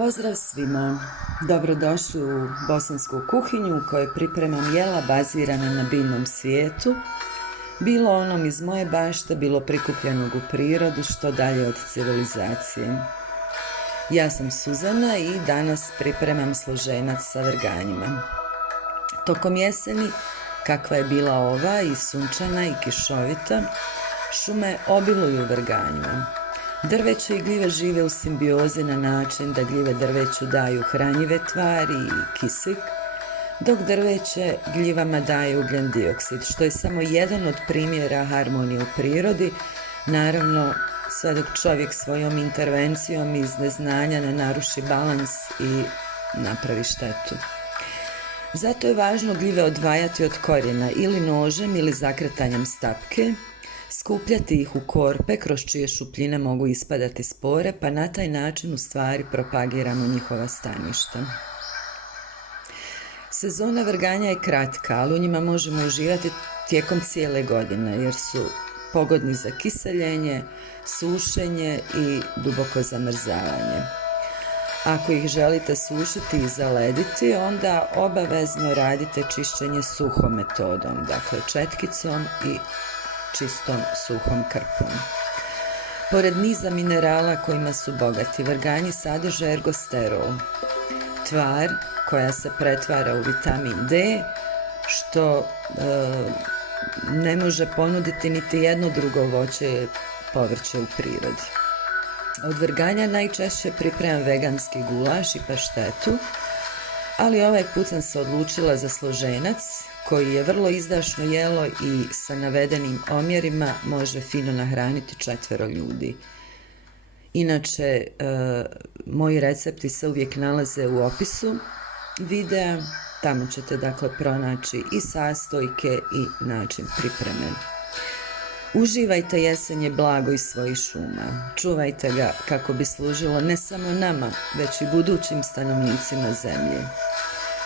Pozdrav svima! Dobrodošli u bosansku kuhinju u kojoj pripremam jela bazirana na biljnom svijetu, bilo onom iz moje bašte, bilo prikupljenog u prirodu, što dalje od civilizacije. Ja sam Suzana i danas pripremam složenac sa vrganjima. Tokom jeseni, kakva je bila ova, i sunčana i kišovita, šume obiluju vrganjima. Drveće i gljive žive u simbiozi na način da gljive drveću daju hranjive tvari i kisik, dok drveće gljivama daje ugljen dioksid, što je samo jedan od primjera harmonije u prirodi, naravno sve dok čovjek svojom intervencijom iz neznanja ne naruši balans i napravi štetu. Zato je važno gljive odvajati od korijena ili nožem ili zakretanjem stapke, skupljati ih u korpe kroz čije šupljine mogu ispadati spore, pa na taj način u stvari propagiramo njihova staništa. Sezona vrganja je kratka, ali u njima možemo uživati tijekom cijele godine jer su pogodni za kiseljenje, sušenje i duboko zamrzavanje. Ako ih želite sušiti i zalediti, onda obavezno radite čišćenje suhom metodom, dakle četkicom i čistom suhom krpom. Pored niza minerala kojima su bogati, vrganji sadrže ergosterol, tvar koja se pretvara u vitamin D, što ne može ponuditi niti jedno drugo voće i povrće u prirodi. Od vrganja najčešće pripremam veganski gulaš i paštetu, ali ovaj put sam se odlučila za složenac koji je vrlo izdašno jelo i sa navedenim omjerima može fino nahraniti 4 ljudi. Inače, moji recepti se uvijek nalaze u opisu videa, tamo ćete dakle pronaći i sastojke i način pripreme. Uživajte jesenje blago iz svojih šuma, čuvajte ga kako bi služilo ne samo nama, već i budućim stanovnicima zemlje.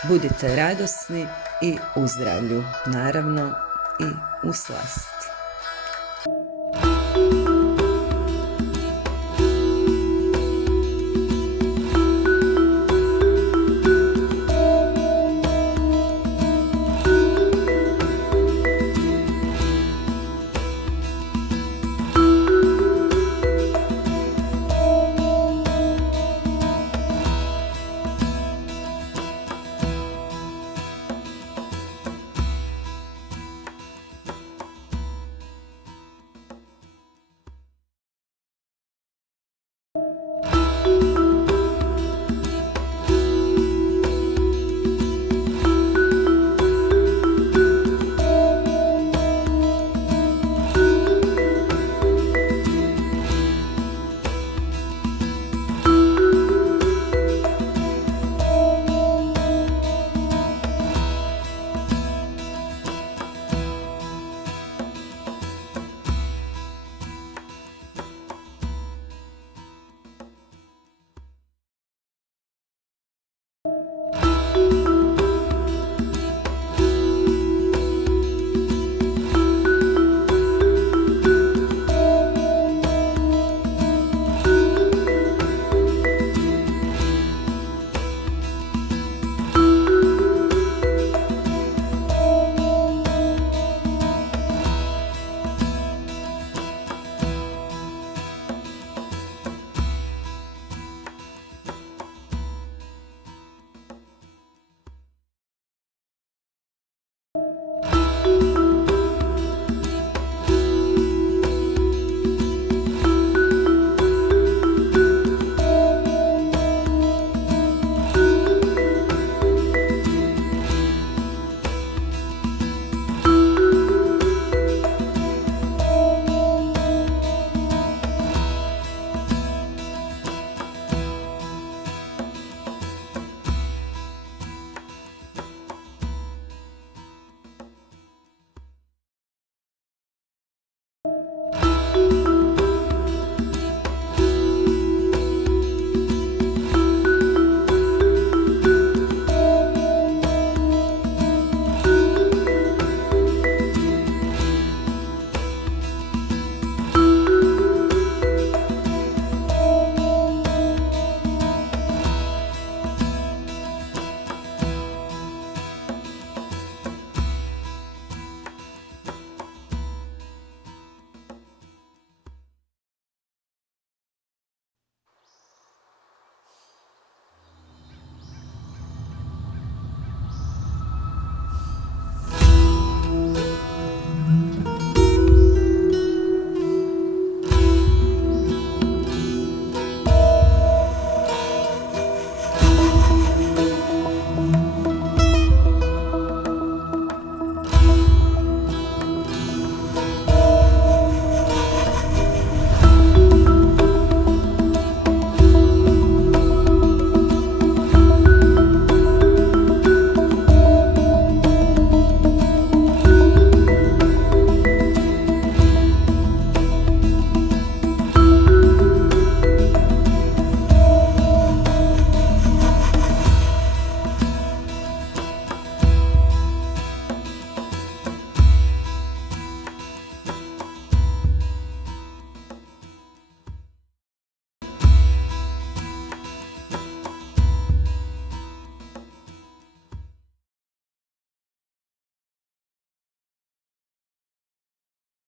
Budite radosni i u zdravlju, naravno i u slast.